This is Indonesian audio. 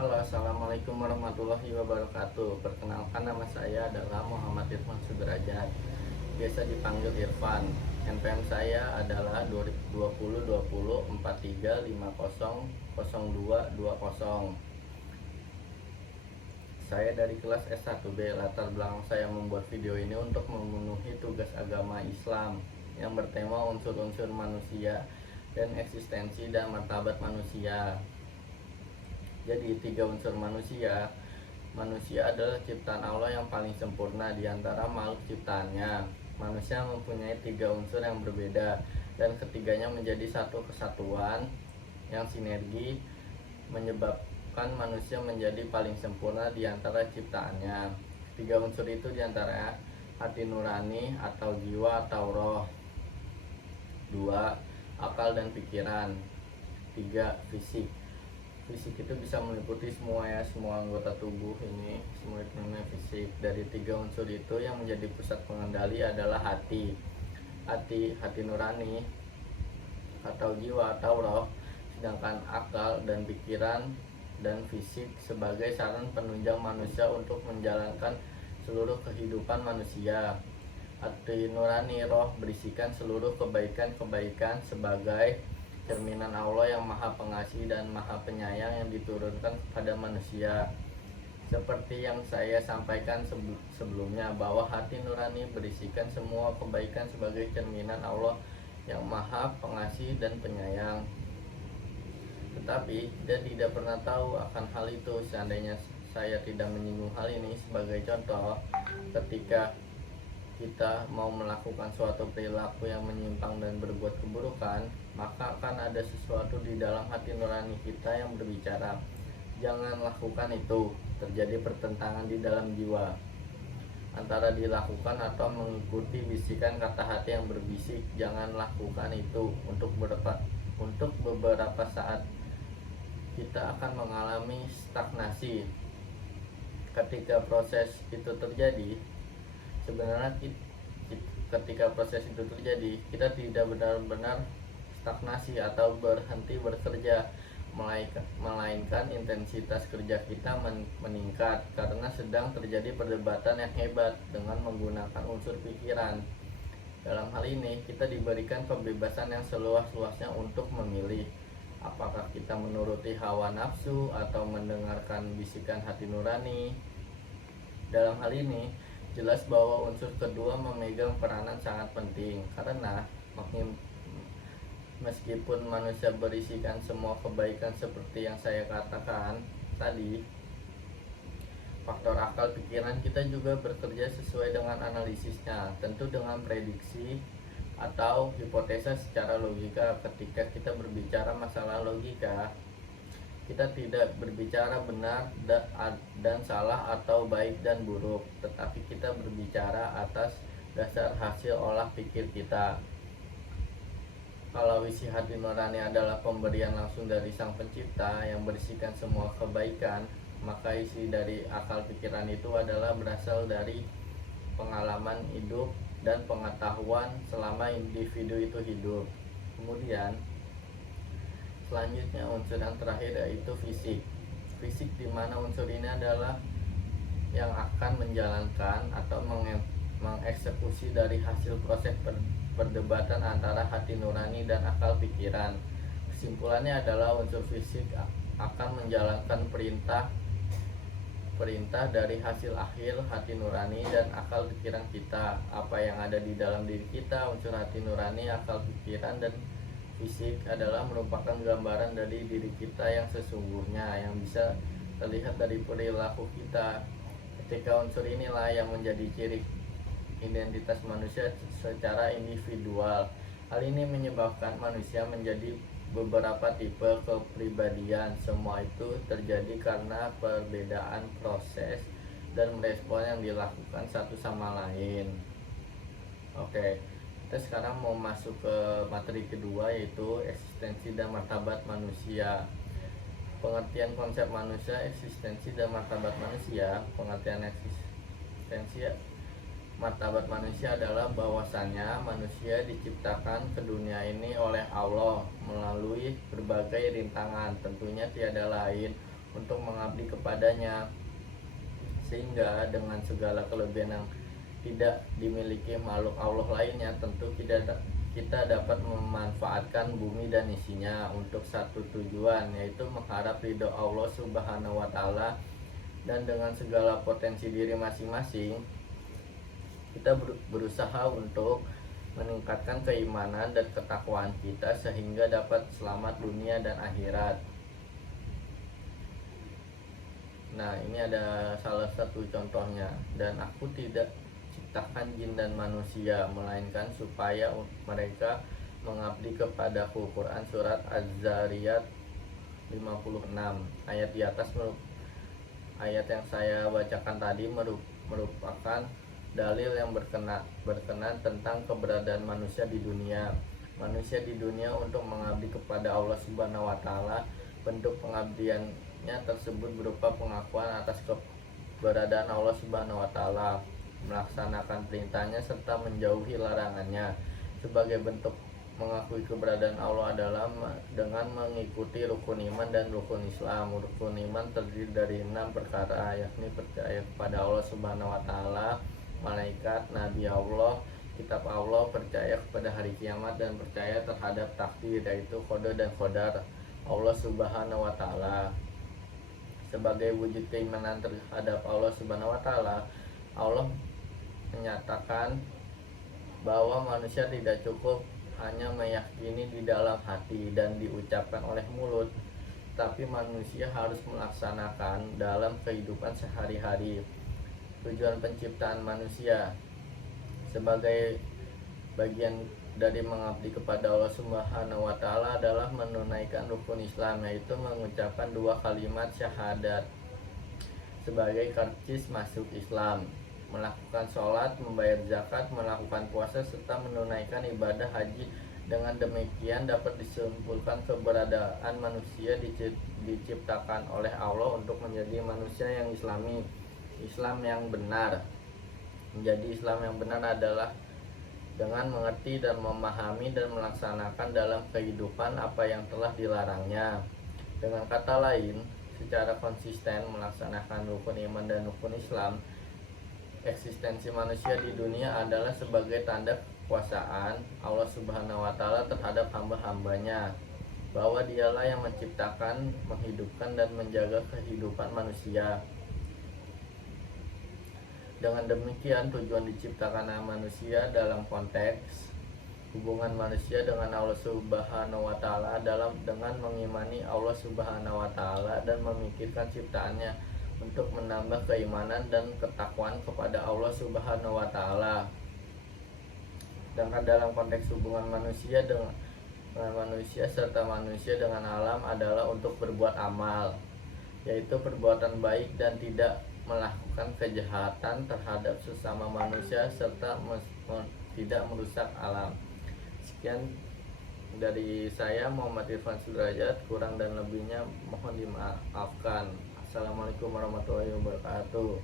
Halo, assalamualaikum warahmatullahi wabarakatuh. Perkenalkan, nama saya adalah Muhammad Irfan Sudrajat, biasa dipanggil Irfan. NPM saya adalah 202043500220. Saya dari kelas S1B. Latar belakang saya membuat video ini untuk memenuhi tugas agama Islam yang bertema unsur-unsur manusia dan eksistensi dan martabat manusia. Jadi tiga unsur manusia. Manusia adalah ciptaan Allah yang paling sempurna di antara makhluk ciptaannya. Manusia mempunyai tiga unsur yang berbeda dan ketiganya menjadi satu kesatuan yang sinergi menyebabkan manusia menjadi paling sempurna di antara ciptaannya. Tiga unsur itu diantara hati nurani atau jiwa atau roh. Dua, akal dan pikiran. Tiga, fisik. Fisik itu bisa meliputi semua anggota tubuh ini, semua itu namanya fisik. Dari tiga unsur itu yang menjadi pusat pengendali adalah hati nurani atau jiwa atau roh, sedangkan akal dan pikiran dan fisik sebagai saran penunjang manusia untuk menjalankan seluruh kehidupan manusia. Hati nurani roh berisikan seluruh kebaikan-kebaikan sebagai cerminan Allah yang maha pengasih dan maha penyayang yang diturunkan kepada manusia. Seperti yang saya sampaikan sebelumnya, bahwa hati nurani berisikan semua kebaikan sebagai cerminan Allah yang maha pengasih dan penyayang. Tetapi dia tidak pernah tahu akan hal itu. Seandainya saya tidak menyinggung hal ini, sebagai contoh, ketika kita mau melakukan suatu perilaku yang menyimpang dan berbuat keburukan, maka akan ada sesuatu di dalam hati nurani kita yang berbicara, jangan lakukan itu. Terjadi pertentangan di dalam jiwa antara dilakukan atau mengikuti bisikan kata hati yang berbisik, jangan lakukan itu. Untuk beberapa saat kita akan mengalami stagnasi. Ketika proses itu terjadi, sebenarnya ketika proses itu terjadi, kita tidak benar-benar stagnasi atau berhenti bekerja, melainkan intensitas kerja kita meningkat karena sedang terjadi perdebatan yang hebat dengan menggunakan unsur pikiran. Dalam hal ini kita diberikan kebebasan yang seluas-luasnya untuk memilih apakah kita menuruti hawa nafsu atau mendengarkan bisikan hati nurani. Dalam hal ini jelas bahwa unsur kedua memegang peranan sangat penting, karena meskipun manusia berisikan semua kebaikan seperti yang saya katakan tadi, faktor akal pikiran kita juga bekerja sesuai dengan analisisnya, tentu dengan prediksi atau hipotesa secara logika. Ketika kita berbicara masalah logika, kita tidak berbicara benar dan salah atau baik dan buruk, tetapi kita berbicara atas dasar hasil olah pikir kita. Kalau isi hati nurani adalah pemberian langsung dari Sang Pencipta yang berisikan semua kebaikan, maka isi dari akal pikiran itu adalah berasal dari pengalaman hidup dan pengetahuan selama individu itu hidup. Kemudian selanjutnya unsur yang terakhir yaitu fisik. Fisik di mana unsur ini adalah yang akan menjalankan atau mengeksekusi dari hasil proses perdebatan antara hati nurani dan akal pikiran. Kesimpulannya adalah unsur fisik akan menjalankan perintah dari hasil akhir hati nurani dan akal pikiran kita. Apa yang ada di dalam diri kita, unsur hati nurani, akal pikiran, dan fisik adalah merupakan gambaran dari diri kita yang sesungguhnya, yang bisa terlihat dari perilaku kita. Ketika unsur inilah yang menjadi ciri identitas manusia secara individual. Hal ini menyebabkan manusia menjadi beberapa tipe kepribadian. Semua itu terjadi karena perbedaan proses dan respon yang dilakukan satu sama lain. Oke, kita sekarang mau masuk ke materi kedua, yaitu eksistensi dan martabat manusia. Pengertian konsep manusia, eksistensi dan martabat manusia. Pengertian eksistensi martabat manusia adalah bahwasannya manusia diciptakan ke dunia ini oleh Allah melalui berbagai rintangan, tentunya tiada lain untuk mengabdi kepadanya, sehingga dengan segala kelebihan yang tidak dimiliki makhluk Allah lainnya, tentu kita dapat memanfaatkan bumi dan isinya untuk satu tujuan, yaitu mengharap ridho Allah Subhanahu wa Ta'ala. Dan dengan segala potensi diri masing-masing, kita berusaha untuk meningkatkan keimanan dan ketakwaan kita sehingga dapat selamat dunia dan akhirat. Nah, ini ada salah satu contohnya. Dan aku tidak ciptakan jin dan manusia, melainkan supaya mereka mengabdi kepadaku. Quran surat Az-Zariyat 56. Ayat di atas ayat yang saya bacakan tadi merupakan dalil yang berkenan tentang keberadaan manusia di dunia. Manusia di dunia untuk mengabdi kepada Allah Subhanahu wa Ta'ala. Bentuk pengabdiannya tersebut berupa pengakuan atas keberadaan Allah Subhanahu wa Ta'ala, melaksanakan perintahnya serta menjauhi larangannya. Sebagai bentuk mengakui keberadaan Allah adalah dengan mengikuti rukun iman dan rukun Islam. Rukun iman terdiri dari 6 perkara, yakni percaya kepada Allah Subhanahu wa Ta'ala, malaikat, nabi Allah, kitab Allah, percaya kepada hari kiamat, dan percaya terhadap takdir, yaitu qada dan qadar Allah Subhanahu wa Ta'ala. Sebagai wujud keimanan terhadap Allah Subhanahu wa Ta'ala, Allah menyatakan bahwa manusia tidak cukup hanya meyakini di dalam hati dan diucapkan oleh mulut, tapi manusia harus melaksanakan dalam kehidupan sehari-hari. Tujuan penciptaan manusia sebagai bagian dari mengabdi kepada Allah Subhanahu wa Ta'ala adalah menunaikan rukun Islam, yaitu mengucapkan 2 kalimat syahadat sebagai karcis masuk Islam, melakukan sholat, membayar zakat, melakukan puasa, serta menunaikan ibadah haji. Dengan demikian dapat disimpulkan keberadaan manusia diciptakan oleh Allah untuk menjadi manusia yang islami, Islam yang benar. Menjadi Islam yang benar adalah dengan mengerti dan memahami dan melaksanakan dalam kehidupan apa yang telah dilarangnya. Dengan kata lain, secara konsisten melaksanakan rukun iman dan rukun Islam, eksistensi manusia di dunia adalah sebagai tanda kekuasaan Allah Subhanahu wa Ta'ala terhadap hamba-hambanya, bahwa dialah yang menciptakan, menghidupkan, dan menjaga kehidupan manusia. Dengan demikian, tujuan diciptakannya manusia dalam konteks hubungan manusia dengan Allah Subhanahu wa Ta'ala adalah dengan mengimani Allah Subhanahu wa Ta'ala dan memikirkan ciptaannya untuk menambah keimanan dan ketakwaan kepada Allah Subhanahu wa Ta'ala. Sedangkan dalam konteks hubungan manusia dengan manusia serta manusia dengan alam adalah untuk berbuat amal, yaitu perbuatan baik dan tidak melakukan kejahatan terhadap sesama manusia serta tidak merusak alam. Sekian dari saya, Muhammad Irfan Sudrajat. Kurang dan lebihnya mohon dimaafkan. Assalamualaikum warahmatullahi wabarakatuh.